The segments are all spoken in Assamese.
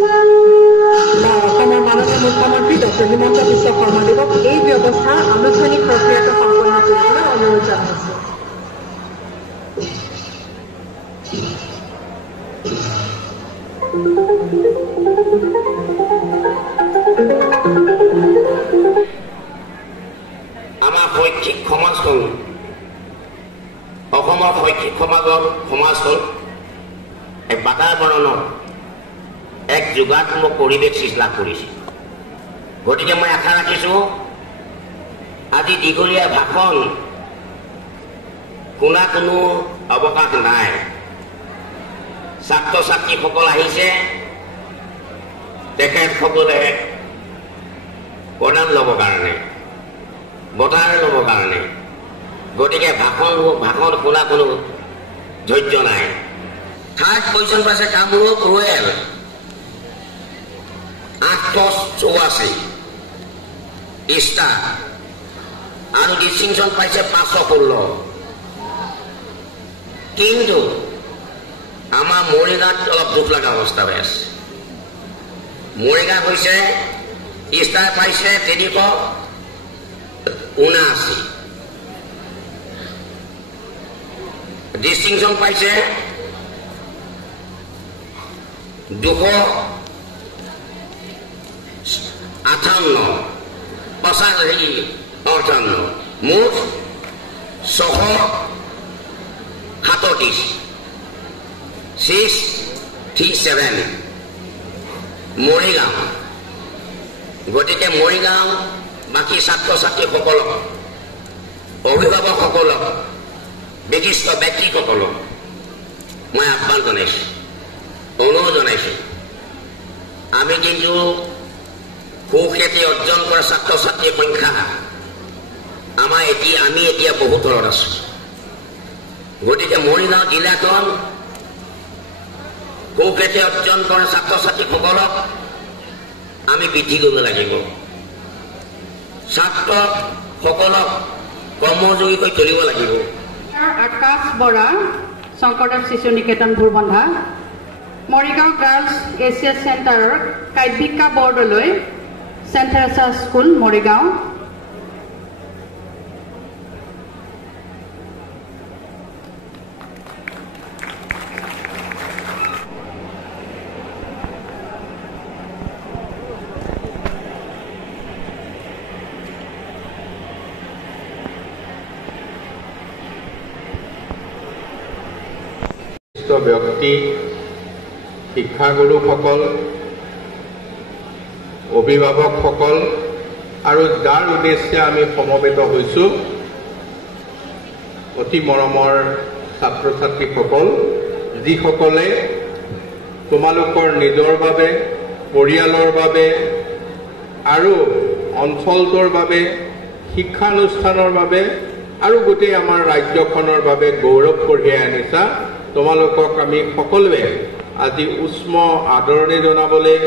বা অসমৰ মাননীয় মুখ্যমন্ত্ৰী ডক্টৰ হিমন্ত বিশ্ব শৰ্মাদেৱক এই ব্যৱস্থা আনুষ্ঠানিক প্ৰক্ৰিয়াটো সম্পন্ন কৰিবলৈ অনুৰোধ জনাইছোঁ। আমাৰ শৈক্ষিক সমাজখন অসমৰ শৈক্ষিক সমাজখন এক বাতাবৰণত এক যোগাত্মক পৰিৱেশ সৃষ্টি লাভ কৰিছে। গতিকে মই আশা ৰাখিছোঁ আজি দীঘলীয়া ভাষণ শুনা কোনো অৱকাশ নাই। ছাত্ৰ ছাত্ৰীসকল আহিছে, তেখেতসকলে প্ৰদান ল'বৰ কাৰণে, বঁটা ল'বৰ কাৰণে। গতিকে ভাষণ শুনা কোনো ধৈৰ্য নাই। থাৰ্ড পজিশ্যন পাইছে কামৰূপ ৰুৰেল 884 ষ্টাৰ আৰু ডিষ্টিংশ্যন পাইছে 516। কিন্তু আমাৰ মৰিগাঁৱত অলপ দুখ লগা অৱস্থা হৈ আছে। মৰিগাঁও হৈছে ষ্টাৰ পাইছে 379, ডিষ্টিংশ্যন পাইছে 258, মুঠ 637, 637 মৰিগাঁও। গতিকে মৰিগাঁও বাকী ছাত্ৰ ছাত্ৰীসকলক, অভিভাৱকসকলক, বিশিষ্ট ব্যক্তিসকলক মই আহ্বান জনাইছোঁ, অনুৰোধ জনাইছোঁ। আমি কিন্তু সুখ্যাতি অৰ্জন কৰা ছাত্ৰ ছাত্ৰীৰ সংখ্যা আমি এতিয়া বহুত তলত আছোঁ। গতিকে মৰিগাঁও জিলাখন সুখ্যাতি অৰ্জন কৰা ছাত্ৰ ছাত্ৰীসকলক আমি বৃদ্ধি কৰিব লাগিব। ছাত্ৰসকলক কৰ্মযোগী কৰি তুলিব লাগিব। আকাশ বৰা, শংকৰদেৱ শিশু নিকেতন ভুৰবন্ধা, মৰিগাঁও গাৰ্লছ এছিয়া চেণ্টাৰৰ কাব্যিকা বৰ্ডলৈ, চেণ্ট থেৰেছা স্কুল মৰিগাঁও। ব্যক্তি, শিক্ষাগুৰুসকল, অভিভাৱকসকল আৰু যাৰ উদ্দেশ্যে আমি সমবেত হৈছোঁ, অতি মৰমৰ ছাত্ৰ ছাত্ৰীসকল, যিসকলে তোমালোকৰ নিজৰ বাবে, পৰিয়ালৰ বাবে আৰু অঞ্চলটোৰ বাবে, শিক্ষানুষ্ঠানৰ বাবে আৰু গোটেই আমাৰ ৰাজ্যখনৰ বাবে গৌৰৱ কঢ়িয়াই আনিছা, তোমালোকক আমি সকলোৱে আজি উষ্ম আদৰণি জনাবলৈ,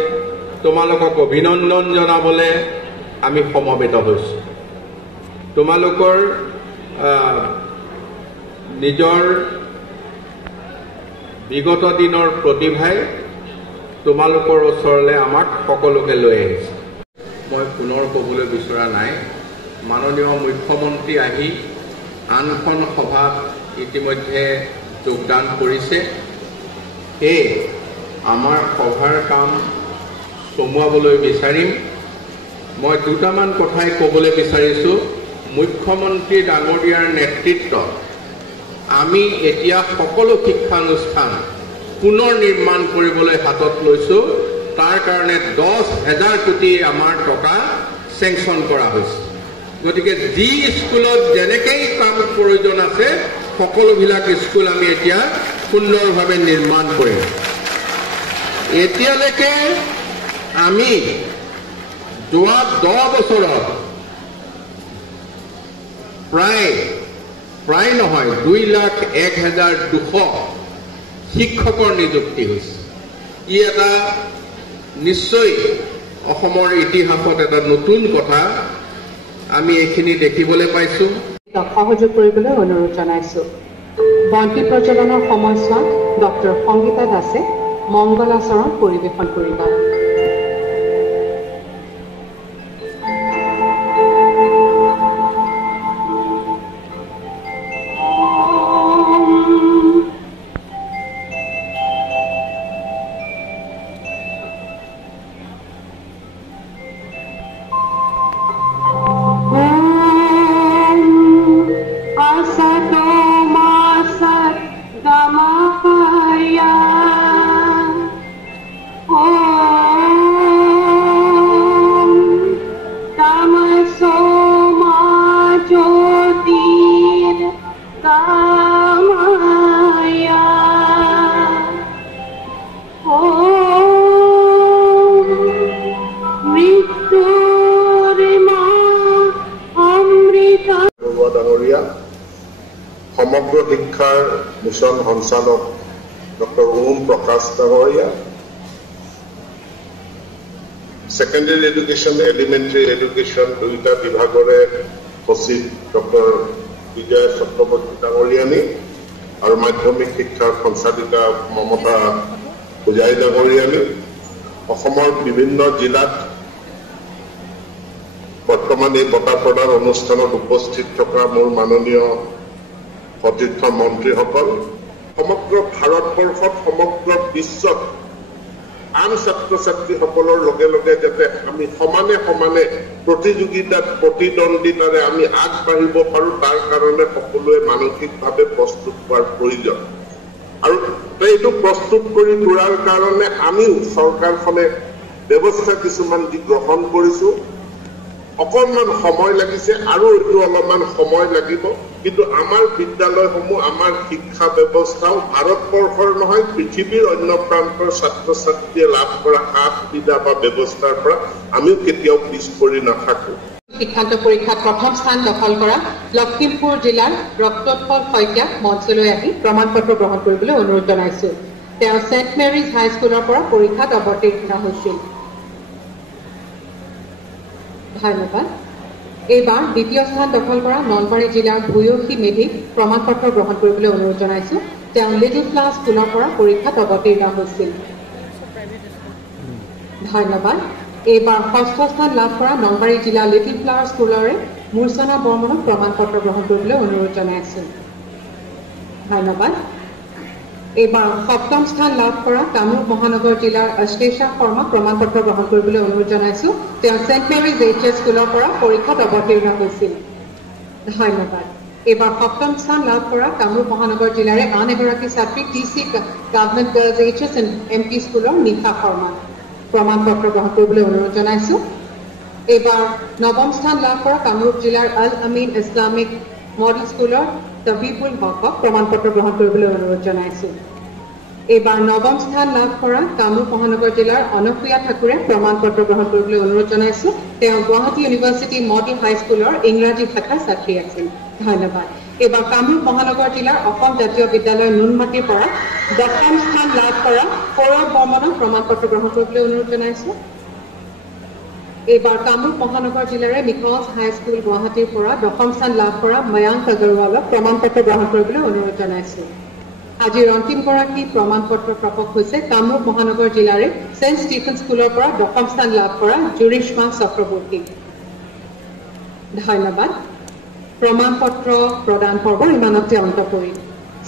তোমালোকক অভিনন্দন জনাবলৈ আমি সমবেত হৈছোঁ। তোমালোকৰ নিজৰ বিগত দিনৰ প্ৰতিভাই তোমালোকৰ ওচৰলৈ আমাক সকলোকে লৈ আহিছে। মই পুনৰ ক'বলৈ বিচৰা নাই, মাননীয় মুখ্যমন্ত্ৰী আহি আনখন সভাত ইতিমধ্যে যোগদান কৰিছে। সেয়ে আমাৰ সভাৰ কাম চমুৱাবলৈ বিচাৰিম। মই দুটামান কথাই ক'বলৈ বিচাৰিছোঁ। মুখ্যমন্ত্ৰী ডাঙৰীয়াৰ নেতৃত্বত আমি এতিয়া সকলো শিক্ষানুষ্ঠান পুনৰ নিৰ্মাণ কৰিবলৈ হাতত লৈছোঁ। তাৰ কাৰণে 10,000 কোটি আমাৰ টকা চেংচন কৰা হৈছে। গতিকে যি স্কুলত যেনেকেই কাম প্ৰয়োজন আছে, সকলোবিলাক স্কুল আমি এতিয়া সুন্দৰভাৱে নিৰ্মাণ কৰিম। এতিয়ালৈকে আমি যোৱা 10 বছৰত প্ৰায় নহয় 2,01,200 শিক্ষকৰ নিযুক্তি হৈছে। ই এটা নিশ্চয় অসমৰ ইতিহাসত এটা নতুন কথা আমি এইখিনি দেখিবলৈ পাইছোঁ। সহযোগ কৰিবলৈ অনুৰোধ জনাইছোঁ। বন্তি প্ৰজ্বলনৰ সময়ছোৱাত ডক্টৰ সংগীতা দাসে মংগলাচৰণ পৰিৱেশন কৰিবা। সমগ্ৰ শিক্ষাৰ মিছন সঞ্চালক ডক্টৰ ওম প্ৰকাশ ডাঙৰীয়া, সেকেন্ডাৰী এডুকেশ্যন, এলিমেণ্টাৰী এডুকেশ্যন দুয়োটা বিভাগৰে সচিব ডক্টৰ বিজয় চক্ৰৱৰ্তী ডাঙৰীয়ানী আৰু মাধ্যমিক শিক্ষাৰ সঞ্চালিকা মমতা পূজাৰী ডাঙৰীয়ানী, অসমৰ বিভিন্ন জিলাত বৰ্তমান এই বঁটা প্ৰদান অনুষ্ঠানত উপস্থিত থকা মোৰ মাননীয় সতীৰ্থ মন্ত্ৰীসকল, সমগ্ৰ ভাৰতবৰ্ষত সমগ্ৰ বিশ্বত আন ছাত্ৰ ছাত্ৰীসকলৰ লগে লগে যাতে আমি সমানে সমানে প্ৰতিযোগিতাত প্ৰতিদ্বন্দ্বিতাৰে আমি আগবাঢ়িব পাৰো, তাৰ কাৰণে সকলোৱে মানসিকভাৱে প্ৰস্তুত হোৱাৰ প্ৰয়োজন। আৰু এইটো প্ৰস্তুত কৰি তোলাৰ কাৰণে আমিও চৰকাৰখনে ব্যৱস্থা কিছুমান দি গ্ৰহণ কৰিছো। অকণমান সময় লাগিছে আৰু এইটো অলপমান সময় লাগিব, কিন্তু আমাৰ বিদ্যালয়সমূহ, আমাৰ শিক্ষা ব্যৱস্থাও ভাৰতবৰ্ষৰ নহয় পৃথিৱীৰ অন্য প্ৰান্তৰ ছাত্ৰ ছাত্ৰীয়ে লাভ কৰা সা সুবিধা বা ব্যৱস্থাৰ পৰা আমিও কেতিয়াও পিছ পৰি নাথাকো। শিক্ষান্ত পৰীক্ষাত প্ৰথম স্থান দখল কৰা লখিমপুৰ জিলাৰ ৰক্তোৎপল শইকীয়াক মঞ্চলৈ আহি প্ৰমাণ পত্ৰ গ্ৰহণ কৰিবলৈ অনুৰোধ জনাইছো। তেওঁ ছেণ্ট মেৰিজ হাইস্কুলৰ পৰা পৰীক্ষাত অৱতীৰ্ণ হৈছিল। ধন্যবাদ। এইবাৰ দ্বিতীয় স্থান দখল কৰা নলবাৰী জিলাৰ ভূয়সী মেধিক প্ৰমাণ পত্ৰ গ্ৰহণ কৰিবলৈ অনুৰোধ জনাইছো। তেওঁ লিটিল ফ্লাৱাৰ স্কুলৰ পৰা পৰীক্ষাত অৱতীৰ্ণ হৈছিল। ধন্যবাদ। এইবাৰ ষষ্ঠ স্থান লাভ কৰা নলবাৰী জিলা লিটিল ফ্লাৱাৰ স্কুলৰে মূৰ্ছনা বৰ্মনক প্ৰমাণ পত্ৰ গ্ৰহণ কৰিবলৈ অনুৰোধ জনাইছো। ধন্যবাদ। এইবাৰ সপ্তম স্থান লাভ কৰা কামৰূপ মহানগৰ জিলাৰ অশ্লেষা শৰ্মাক প্ৰমাণ পত্ৰ গ্ৰহণ কৰিবলৈ অনুৰোধ জনাইছো। তেওঁ ছেণ্ট মেৰিজ HS স্কুলৰ পৰা পৰীক্ষাত অৱতীৰ্ণ হৈছিল। ধন্যবাদ। এইবাৰ সপ্তম স্থান লাভ কৰা কামৰূপ মহানগৰ জিলাৰে আন এগৰাকী ছাত্ৰী TC government girls HS and MP স্কুলৰ নিশা শৰ্মাক প্ৰমাণ পত্ৰ গ্ৰহণ কৰিবলৈ অনুৰোধ জনাইছো। এইবাৰ নৱম স্থান লাভ কৰা কামৰূপ জিলাৰ আল আমিন ইছলামিক মডেল স্কুলৰ তবিবুল হকক প্ৰমাণ পত্ৰ গ্ৰহণ কৰিবলৈ অনুৰোধ জনাইছো। এইবাৰ নৱম স্থান লাভ কৰা কামৰূপ মহানগৰ জিলাৰ অনুপ্ৰিয়া ঠাকুৰে প্ৰমাণ পত্ৰ গ্ৰহণ কৰিবলৈ অনুৰোধ জনাইছো। তেওঁ গুৱাহাটী ইউনিভাৰ্চিটি মডেল হাইস্কুলৰ ইংৰাজী শাখাৰ ছাত্ৰী আছিল। ধন্যবাদ। এইবাৰ কামৰূপ মহানগৰ জিলাৰ অসম জাতীয় বিদ্যালয় নুনমাটিৰ পৰা দশম স্থান লাভ কৰা সৌৰভ বৰ্মনক প্ৰমাণ পত্ৰ গ্ৰহণ কৰিবলৈ অনুৰোধ জনাইছো। এইবাৰ কামৰূপ মহানগৰ জিলাৰে মিকলছ হাইস্কুল গুৱাহাটীৰ পৰা দশম স্থান লাভ কৰা ময়াংক আগৰৱালক প্ৰমাণ পত্ৰ গ্ৰহণ কৰিবলৈ অনুৰোধ জনাইছো। আজিৰ অন্তিমগৰাকী প্ৰমাণ পত্ৰ প্ৰাপক হৈছে কামৰূপ মহানগৰ জিলাৰে ছেণ্ট ষ্টিফেন স্কুলৰ পৰা দশম স্থান লাভ কৰা জুৰিশ্মা চক্ৰৱৰ্তী। ধন্যবাদ। প্ৰমাণ পত্ৰ প্ৰদান পৰ্ব ইমানতে অন্ত পৰিল।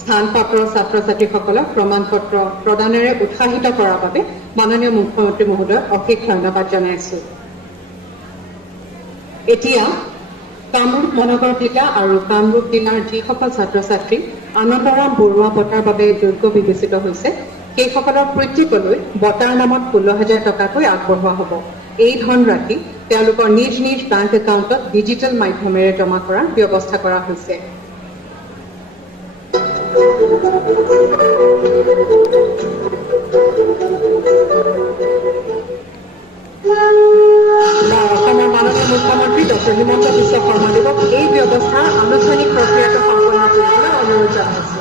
স্থানপাত্ৰ ছাত্ৰ ছাত্ৰীসকলক প্ৰমাণ পত্ৰ প্ৰদানেৰে উৎসাহিত কৰাৰ বাবে মাননীয় মুখ্যমন্ত্ৰী মহোদয়ক অশেষ ধন্যবাদ জনাইছো। এতিয়া কামৰূপ মহানগৰ জিলা আৰু কামৰূপ জিলাৰ যিসকল ছাত্ৰ ছাত্ৰী আনন্দৰাম বৰুৱা বঁটাৰ বাবে যোগ্য বিবেচিত হৈছে, সেইসকলৰ প্ৰত্যেকলৈ বঁটাৰ নামত 16,000 টকাকৈ আগবঢ়োৱা হ'ব। এই ধনৰাশি তেওঁলোকৰ নিজ নিজ বেংক একাউণ্টত ডিজিটেল মাধ্যমেৰে জমা কৰাৰ ব্যৱস্থা কৰা হৈছে। অসমৰ মাননীয় মুখ্যমন্ত্ৰী ডক্টৰ হিমন্ত বিশ্ব শৰ্মাদেৱক এই ব্যৱস্থাৰ আনুষ্ঠানিক প্ৰক্ৰিয়াটো সম্পন্ন কৰিবলৈ অনুৰোধ জনাইছো।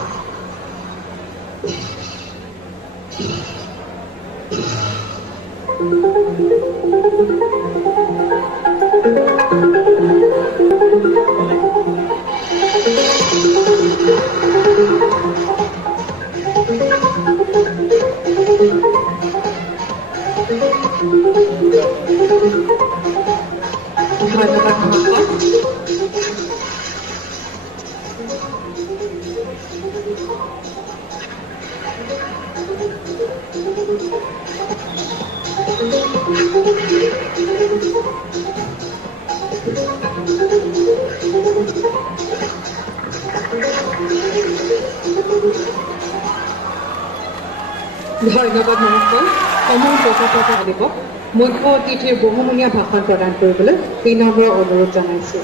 ধন্যবাদ মহোদয়। সমূহ প্ৰকাশক আদিবক মুখ্য অতিথিৰ বহুমূলীয়া ভাষণ প্ৰদান কৰিবলৈ 3 নম্বৰ অনুৰোধ জনাইছো।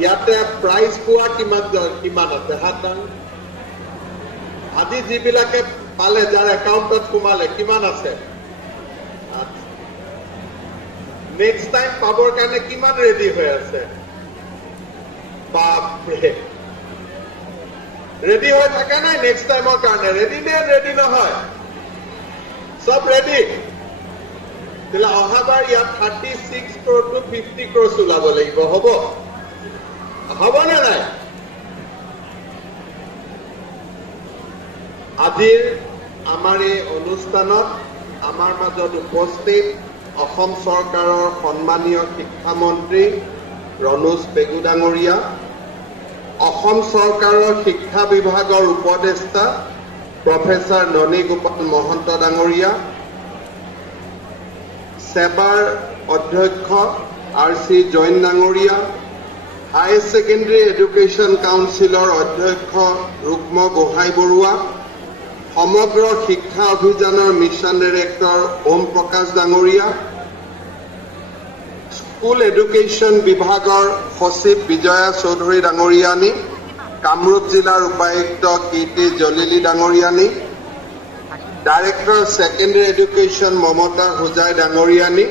ইয়াতে প্ৰাইজ পোৱা কিমান আছে হাতদান আজি যিবিলাকে পালে যাৰ একাউণ্টত সোমালে কিমান আছে নেক্সট টাইম পাবৰ কাৰণে কিমান ৰেডি হৈ আছে বাপৰে ৰেডি হৈ থাকে নাই নেক্সট টাইমৰ কাৰণে ৰেডি নে ৰেডি নহয় সব ৰেডি তেতিয়াহ'লে অহাবাৰ ইয়াত 36 crore to 50 crore ওলাব লাগিব হ'ব নে নাই আজিৰ আমাৰ এই অনুষ্ঠানত আমাৰ মাজত উপস্থিত অসম চৰকাৰৰ সন্মানীয় শিক্ষামন্ত্ৰী ৰণোজ পেগু ডাঙৰীয়া অসম চৰকাৰৰ শিক্ষা বিভাগৰ উপদেষ্টা প্ৰফেসৰ ননী গোপাল মহন্ত ডাঙৰীয়া সেবাৰ অধ্যক্ষ RC জৈন ডাঙৰীয়া হাই সেকেন্ডাৰী এডুকেশন কাউন্সিলৰ অধ্যক্ষ ৰুক্ম গোহাই বৰুৱা সমগ্ৰ শিক্ষা অভিযানৰ মিছন ডাইৰেক্টৰ ওম প্ৰকাশ ডাঙৰীয়া স্কুল এডুকেশন বিভাগৰ সচিব বিজয়া চৌধুৰী ডাঙৰীয়ানী কামৰূপ জিলাৰ উপায়ুক্ত কীৰ্তি জলিলী ডাঙৰীয়ানী ডাইৰেক্টৰ সেকেন্ডাৰী এডুকেশন মমতা হুজাই ডাঙৰীয়ানী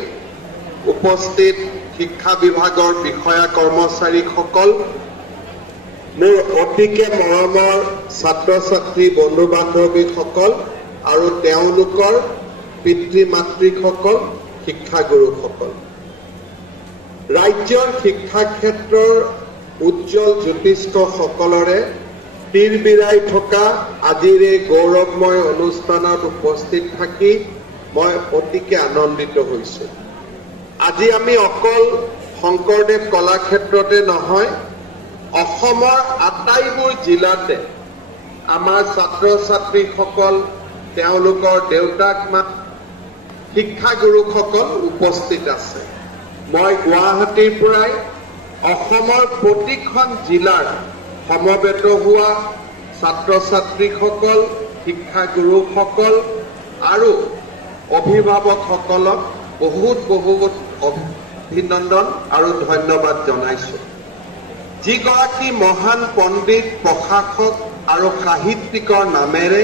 উপস্থিত শিক্ষা বিভাগৰ বিষয়া কৰ্মচাৰীসকল মোৰ অতিকে মৰমৰ ছাত্ৰ ছাত্ৰী বন্ধু বান্ধৱীসকল আৰু তেওঁলোকৰ পিতৃ মাতৃসকল শিক্ষাগুৰুসকল ৰাজ্যৰ শিক্ষা ক্ষেত্ৰৰ উজ্জ্বল জ্যোতিষ্কসকলৰে তীৰ বিৰাই থকা আজিৰ এই গৌৰৱময় অনুষ্ঠানত উপস্থিত থাকি মই অতিকে আনন্দিত হৈছোঁ আজি আমি অকল শংকৰদেৱ কলাক্ষেত্ৰতে নহয় অসমৰ আটাইবোৰ জিলাতে আমাৰ ছাত্ৰ ছাত্ৰীসকল তেওঁলোকৰ দেউতাক মা শিক্ষাগুৰুসকল উপস্থিত আছে মই গুৱাহাটীৰ পৰাই অসমৰ প্ৰতিখন জিলাৰ সমবেত হোৱা ছাত্ৰ ছাত্ৰীসকল শিক্ষাগুৰুসকল আৰু অভিভাৱকসকলক বহুত অভিনন্দন আৰু ধন্যবাদ জনাইছো যিগৰাকী মহান পণ্ডিত প্ৰশাসক আৰু সাহিত্যিকৰ নামেৰে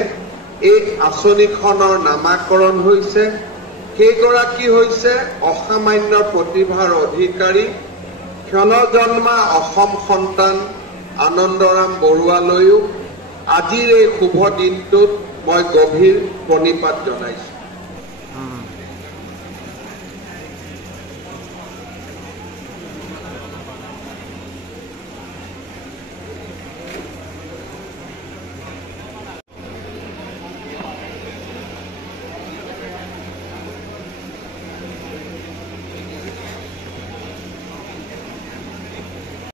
এই আঁচনিখনৰ নামাকৰণ হৈছে সেইগৰাকী হৈছে অসামান্য প্ৰতিভাৰ অধিকাৰী ক্ষণজন্মা অসম সন্তান আনন্দৰাম বৰুৱালৈও আজিৰ এই শুভ দিনটোত মই গভীৰ প্ৰণিপাত জনাইছো